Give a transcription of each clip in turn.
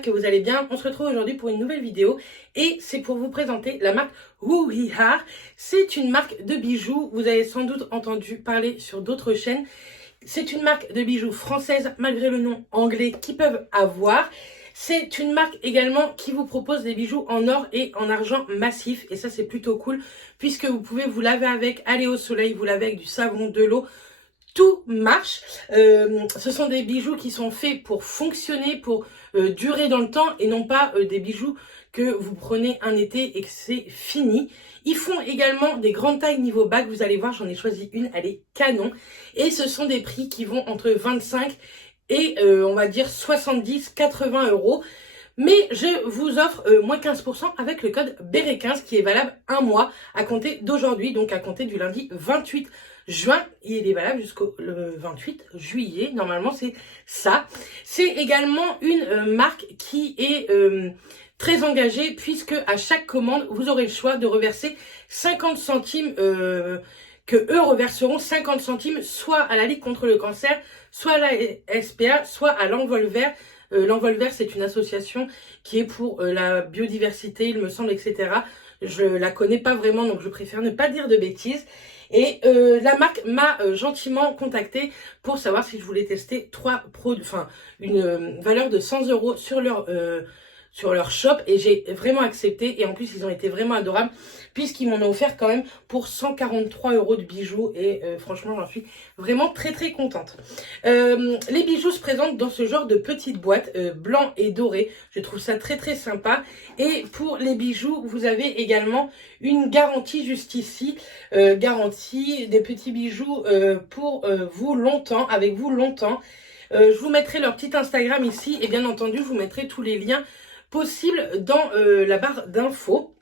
j'espère que vous allez bien. On se retrouve aujourd'hui pour une nouvelle vidéo et c'est pour vous présenter la marque Woohihar. C'est une marque de bijoux, vous avez sans doute entendu parler sur d'autres chaînes. C'est une marque de bijoux française malgré le nom anglais qu'ils peuvent avoir. C'est une marque également qui vous propose des bijoux en or et en argent massif et ça c'est plutôt cool puisque vous pouvez vous laver avec, aller au soleil, vous laver avec du savon, de l'eau. Tout marche. Ce sont des bijoux qui sont faits pour fonctionner, pour durer dans le temps et non pas des bijoux que vous prenez un été et que c'est fini. Ils font également des grandes tailles niveau bague. Vous allez voir, j'en ai choisi une, elle est canon. Et ce sont des prix qui vont entre 25 et on va dire 70-80 euros. Mais je vous offre moins 15% avec le code BERET15 qui est valable un mois à compter d'aujourd'hui, donc à compter du lundi 28 juin. Il est valable jusqu'au 28 juillet. Normalement, c'est ça. C'est également une marque qui est très engagée puisque à chaque commande, vous aurez le choix de reverser 50 centimes que eux reverseront 50 centimes soit à la Ligue contre le cancer, soit à la SPA, soit à l'Envol Vert. L'Envol Vert, c'est une association qui est pour la biodiversité, il me semble, etc. Je la connais pas vraiment, donc je préfère ne pas dire de bêtises. Et la marque m'a gentiment contacté pour savoir si je voulais tester trois produits, enfin une valeur de 100 euros sur leur shop et j'ai vraiment accepté et en plus ils ont été vraiment adorables puisqu'ils m'en ont offert quand même pour 143 euros de bijoux et franchement j'en suis vraiment très très contente. Les bijoux se présentent dans ce genre de petites boîtes blanc et doré, je trouve ça très très sympa et pour les bijoux vous avez également une garantie juste ici, garantie des petits bijoux pour vous longtemps, avec vous longtemps. Je vous mettrai leur petit Instagram ici et bien entendu je vous mettrai tous les liens possible dans la barre d'infos.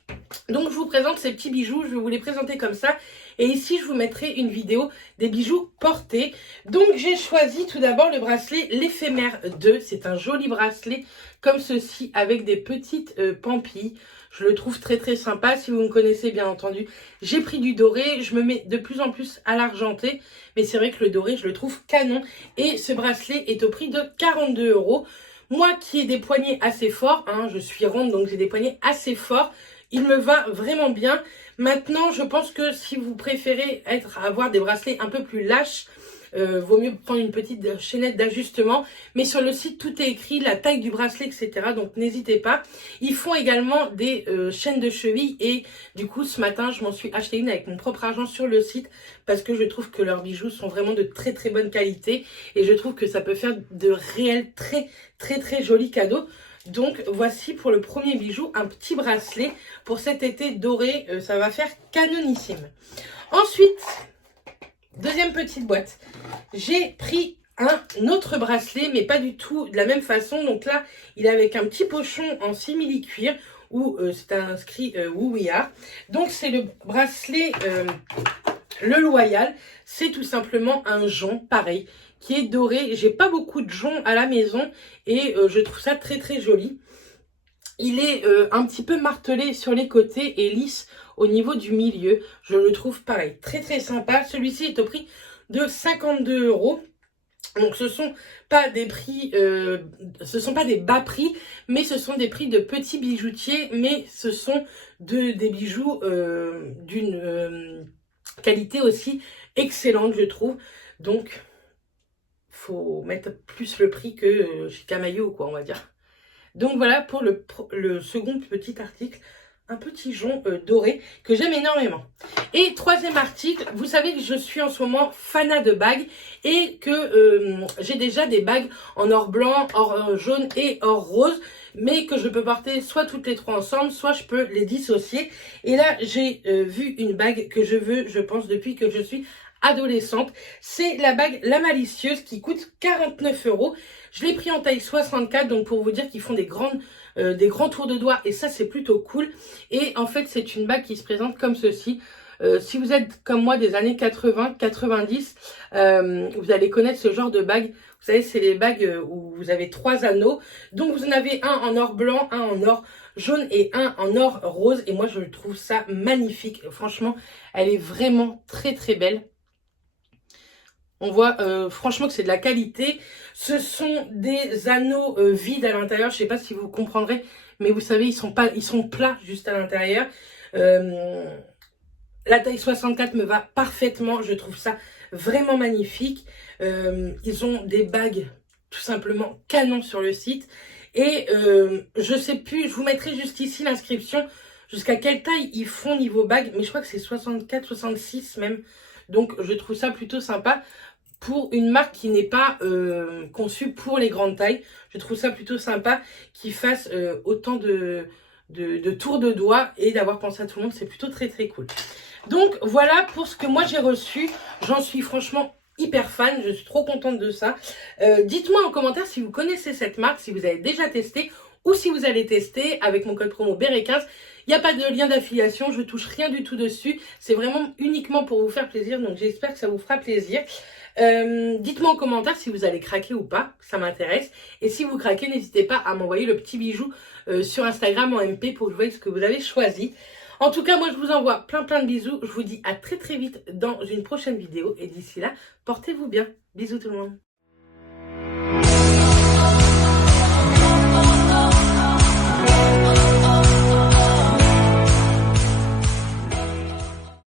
Donc je vous présente ces petits bijoux, je vais vous les présenter comme ça et ici je vous mettrai une vidéo des bijoux portés. Donc j'ai choisi tout d'abord le bracelet l'éphémère 2, c'est un joli bracelet comme ceci avec des petites pampilles. Je le trouve très très sympa, si vous me connaissez bien entendu. J'ai pris du doré, je me mets de plus en plus à l'argenté, mais c'est vrai que le doré je le trouve canon et ce bracelet est au prix de 42 euros. Moi qui ai des poignets assez forts, hein, je suis ronde donc j'ai des poignets assez forts, il me va vraiment bien. Maintenant je pense que si vous préférez avoir des bracelets un peu plus lâches, vaut mieux prendre une petite chaînette d'ajustement. Mais sur le site tout est écrit, la taille du bracelet etc. Donc n'hésitez pas. Ils font également des chaînes de cheville et du coup ce matin je m'en suis acheté une avec mon propre argent sur le site parce que je trouve que leurs bijoux sont vraiment de très très bonne qualité et je trouve que ça peut faire de réels très très très jolis cadeaux. Donc voici pour le premier bijou un petit bracelet pour cet été doré, ça va faire canonissime. Ensuite, deuxième petite boîte, j'ai pris un autre bracelet mais pas du tout de la même façon. Donc là il est avec un petit pochon en simili-cuir où c'est inscrit Woohihar. Donc c'est le bracelet le Loyal, c'est tout simplement un jonc pareil qui est doré. J'ai pas beaucoup de joncs à la maison et je trouve ça très très joli. Il est un petit peu martelé sur les côtés et lisse au niveau du milieu. Je le trouve pareil, très très sympa. Celui-ci est au prix de 52 euros. Donc ce sont pas des prix, ce sont pas des bas prix, mais ce sont des prix de petits bijoutiers, mais ce sont des bijoux d'une qualité aussi excellente je trouve. Donc faut mettre plus le prix que chez Camaïeu quoi on va dire. Donc voilà pour le second petit article, un petit jonc doré que j'aime énormément. Et troisième article, vous savez que je suis en ce moment fanat de bagues et que j'ai déjà des bagues en or blanc, or jaune et or rose, mais que je peux porter soit toutes les trois ensemble, soit je peux les dissocier. Et là j'ai vu une bague que je veux, je pense depuis que je suis adolescente. C'est la bague La Malicieuse qui coûte 49 euros. Je l'ai pris en taille 64, donc pour vous dire qu'ils font des grands tours de doigts et ça c'est plutôt cool. Et en fait c'est une bague qui se présente comme ceci. Si vous êtes comme moi des années 80-90, vous allez connaître ce genre de bague. Vous savez, c'est les bagues où vous avez 3 anneaux. Donc vous en avez un en or blanc, un en or jaune et un en or rose. Et moi je trouve ça magnifique. Franchement, elle est vraiment très très belle. On voit franchement que c'est de la qualité. Ce sont des anneaux vides à l'intérieur. Je sais pas si vous comprendrez, mais vous savez, ils sont plats juste à l'intérieur. La taille 64 me va parfaitement. Je trouve ça vraiment magnifique. Ils ont des bagues tout simplement canon sur le site. Et je sais plus, je vous mettrai juste ici l'inscription jusqu'à quelle taille ils font niveau bague. Mais je crois que c'est 64, 66 même. Donc je trouve ça plutôt sympa pour une marque qui n'est pas conçue pour les grandes tailles. Je trouve ça plutôt sympa qu'ils fassent autant de tours de doigts et d'avoir pensé à tout le monde. C'est plutôt très très cool. Donc voilà pour ce que moi j'ai reçu. J'en suis franchement hyper fan. Je suis trop contente de ça. Dites-moi en commentaire si vous connaissez cette marque, si vous avez déjà testé ou si vous allez tester avec mon code promo BERET15. Il n'y a pas de lien d'affiliation, je touche rien du tout dessus. C'est vraiment uniquement pour vous faire plaisir. Donc j'espère que ça vous fera plaisir. Dites-moi en commentaire si vous allez craquer ou pas, ça m'intéresse. Et si vous craquez, n'hésitez pas à m'envoyer le petit bijou sur Instagram en MP pour que je voie ce que vous avez choisi. En tout cas, moi je vous envoie plein de bisous. Je vous dis à très vite dans une prochaine vidéo. Et d'ici là, portez-vous bien. Bisous tout le monde.